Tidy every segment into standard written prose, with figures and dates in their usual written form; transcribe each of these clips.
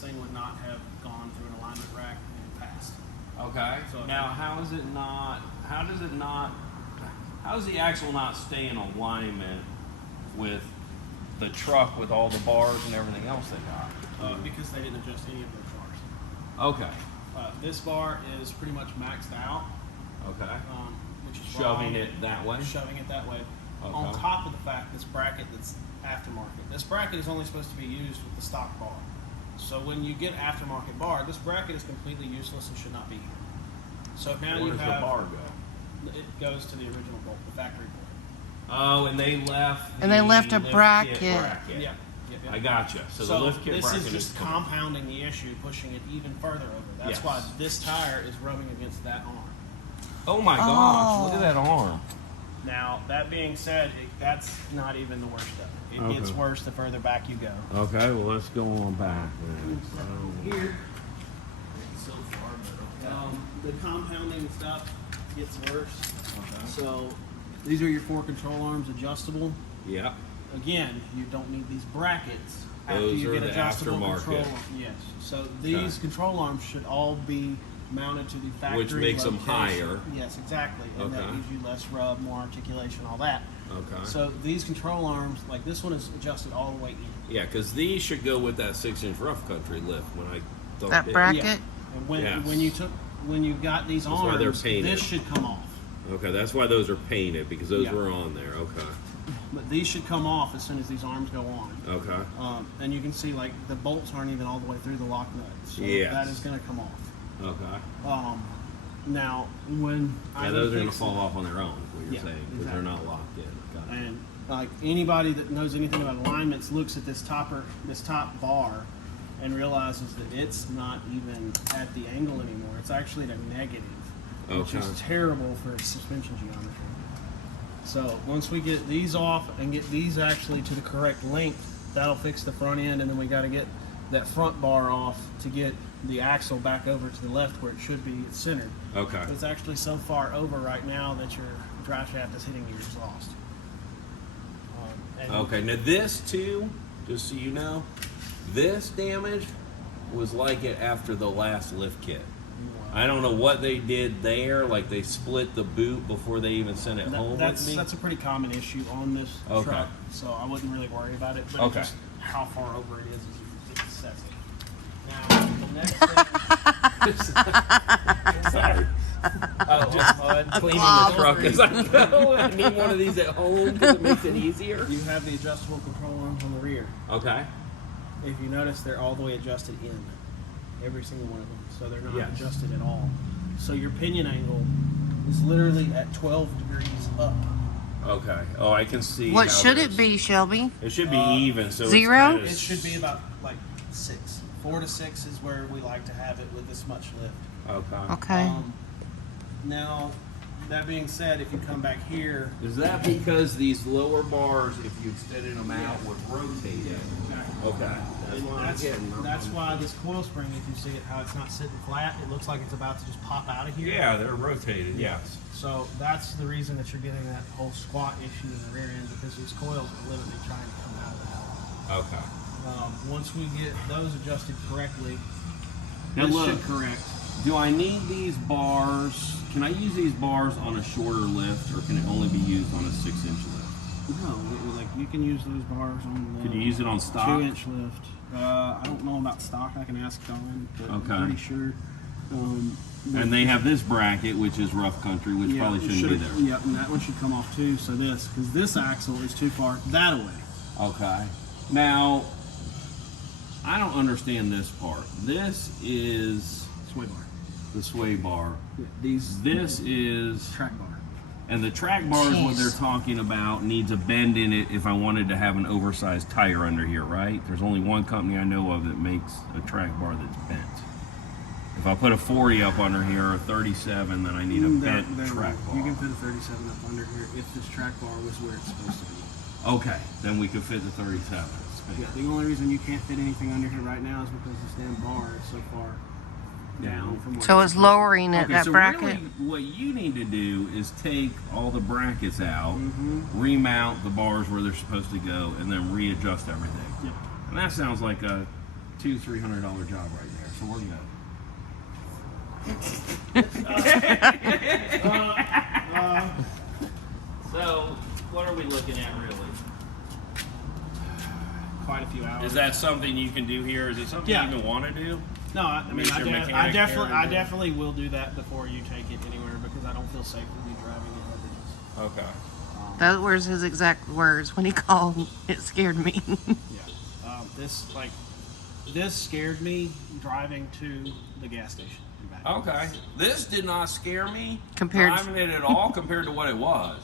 thing would not have gone through an alignment rack and passed. Okay. So now, how does the axle not stay in alignment with the truck with all the bars and everything else they got? Because they didn't adjust any of those bars. Okay. This bar is pretty much maxed out. Okay. Which is Shoving it that way? Shoving it that way. Okay. On top of the fact, this bracket that's aftermarket. This bracket is only supposed to be used with the stock bar. So when you get aftermarket bar, this bracket is completely useless and should not be here. So now Where you does have the bar go? It goes to the original bolt, the factory bolt. Oh, and they left. And they left a lift bracket. kit bracket. Yeah. I gotcha. So the lift kit this bracket is just compounding the issue, pushing it even further over. That's Yes. why this tire is rubbing against that arm. Oh my gosh! Look at that arm. Now, that being said, that's not even the worst of it. It gets worse the further back you go. Okay, well let's go on back then. Here, so far, but the compounding stuff gets worse. Okay. So, these are your 4 control arms, adjustable. Yeah. Again, you don't need these brackets after Those you are get the adjustable aftermarket. control arms. Yes. So these control arms should all be mounted to the factory Which makes them location. higher. Yes, exactly. And that Okay. gives you less rub, more articulation, all that. Okay. So these control arms, like this one, is adjusted all the way in. Yeah, because these should go with that 6-inch rough country lift when I dumped That it. bracket? Yeah. And when Yes. when you got these That's why they're arms, painted. this should come off. Okay, that's why those are painted, because those Yeah. were on there. Okay. But these should come off as soon as these arms go on. Okay. And you can see like the bolts aren't even all the way through the lock nuts. So Yes. that is going to come off. Okay. Now, when Yeah, those are going to fall off on their own, what you're Yeah, saying, because they're not locked in. Got it. And like anybody that knows anything about alignments looks at this top bar and realizes that it's not even at the angle anymore. It's actually at a negative, which is terrible for suspension geometry. So once we get these off and get these actually to the correct length, that'll fix the front end, and then we got to get that front bar off to get the axle back over to the left where it should be centered. Okay. It's actually so far over right now that your drive shaft is hitting your exhaust. Okay, now this too, just so you know, this damage was like it after the last lift kit. I don't know what they did there, like they split the boot before they even sent it home with me. That's a pretty common issue on this truck, so I wouldn't really worry about it. But just how far over it is excessive. Now, the next thing... Sorry. Cleaning the truck as I go. I need one of these at home because it makes it easier. You have the adjustable control arms on the rear. Okay. If you notice, they're all the way adjusted in. Every single one of them. So they're not Yes. adjusted at all. So your pinion angle is literally at 12 degrees up. Okay. Oh, I can see. What how should it this- be, Shelby? It should be even. So Zero? It's It should be about like 6. 4 to 6 is where we like to have it with this much lift. okay. Okay. Now, that being said, if you come back here, Is that because these lower bars, if you extended them out, would rotate it? Okay. That's what I'm getting. that's why this coil spring, if you see it, how it's not sitting flat, it looks like it's about to just pop out of here. Yeah, they're rotated. Yes. So that's the reason that you're getting that whole squat issue in the rear end, because these coils are literally trying to come out of the hole. Okay. Once we get those adjusted correctly, Now this look. should correct. Do I need these bars? Can I use these bars on a shorter lift, or can it only be used on a 6-inch lift? No, like you can use those bars on the Could you use it on stock? 2-inch lift. I don't know about stock. I can ask Don, but Okay. I'm pretty sure. And they have this bracket, which is rough country, which probably it shouldn't be there. Yeah, and that one should come off too. So because this axle is too far that way. Okay. Now, I don't understand this part. This is Sway bar. the sway bar. Yeah, This is, track bar. and the track bar is what Jeez. they're talking about, needs a bend in it if I wanted to have an oversized tire under here, right? There's only one company I know of that makes a track bar that's bent. If I put a 40 up under here or a 37, then I need a bent track bar. You can put a 37 up under here if this track bar was where it's supposed to be. Okay, then we could fit the 37. Yeah, the only reason you can't fit anything under here right now is because this damn bar is so far down from where So it's lowering it, Okay, that so bracket? really what you need to do is take all the brackets out, remount the bars where they're supposed to go, and then readjust everything. Yep. And that sounds like a $200-300 job right there. So we're good. So what are we looking at really? Quite a few hours. Is that something you can do here? Is it something you even want to do? No, I mean, Is your I mechanic definitely will do that before you take it anywhere because I don't feel safe with you driving it. Okay. Those were his exact words when he called. It scared me. Yeah. This scared me driving to the gas station and back. Okay. This did not scare me Compared- driving it at all compared to what it was.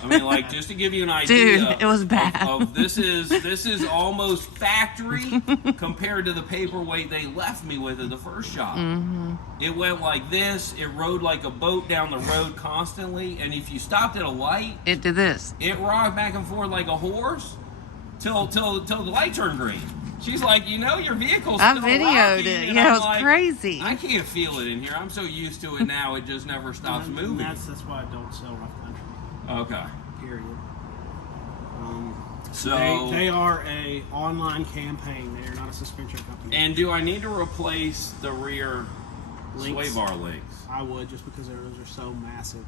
I mean, like, just to give you an idea, Dude, it was bad. Of this is almost factory compared to the paperweight they left me with at the first shop. Mm-hmm. It went like this. It rode like a boat down the road constantly, and if you stopped at a light, It did this. it rocked back and forth like a horse till the light turned green. She's like, your vehicle's I still videoed rocking, it. and Yeah, I'm it was like, crazy. I can't feel it in here. I'm so used to it now. It just never stops And moving. that's why I don't sell rough country. Okay. Period. So They are a online campaign. They are not a suspension company. And do I need to replace the rear Links? sway bar links? I would just because those are so massive.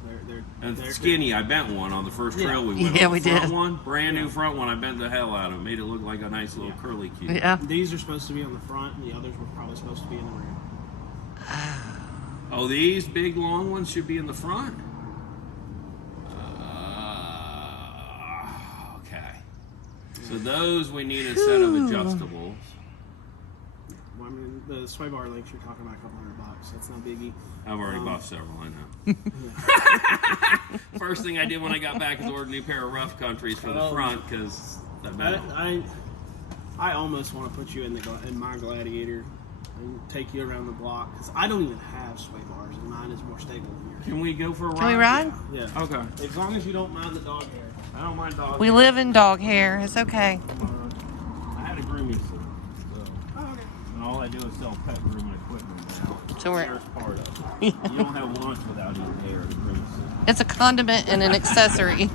They're Skinny, I bent one on the first trail we went Yeah, on. we The front did. one, brand new front one, I bent the hell out of it. Made it look like a nice little curly cue. Yeah. These are supposed to be on the front, and the others were probably supposed to be in the rear. Oh, these big long ones should be in the front? Okay. So those we need a set of adjustables. Well, I mean, the sway bar links you're talking about $200. That's no biggie. I've already bought several, I know. First thing I did when I got back is order a new pair of rough countries for the front because I almost want to put you in my gladiator and take you around the block because I don't even have sway bars and mine is more stable than yours. Can we go for a ride? Can we ride? Yeah. Okay. As long as you don't mind the dog hair. I don't mind dogs. We live in dog hair. It's okay. I had a grooming suit. So. Oh, okay. And all I do is sell pet grooming equipment now. So we're- Hair's part of it. You don't have lunch without eating hair in a grooming suit. It's a condiment and an accessory.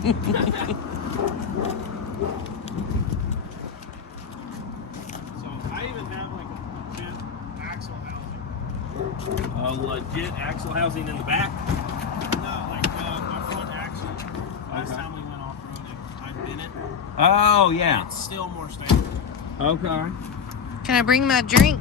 So I even have like a legit axle housing. A legit axle housing in the back? No, like my front axle. Last time we went off road, I bent it. Oh, yeah. It's still more stable. Okay. Can I bring my drink?